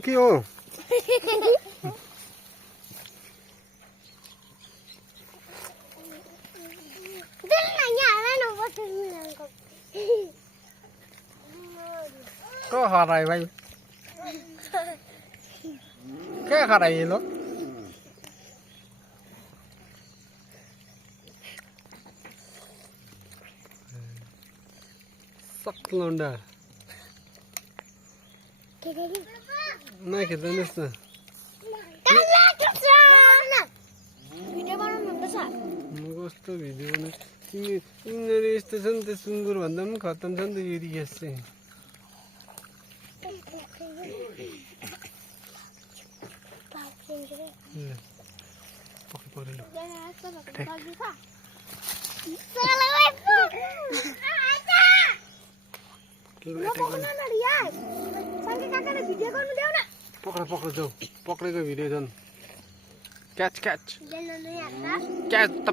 के हो có khả này vậy cái khả này nó sắc luôn đó này cái đó nữa कस्तो video बनाए यिनीहरू यस्तो छ नि त सुँगुर भन्दा पनि खतम छ नि त यो रियस चाहिँ पक्र पक्र जाऊ पक्रेको भिडियो छन् क्याच क्याच क्याच त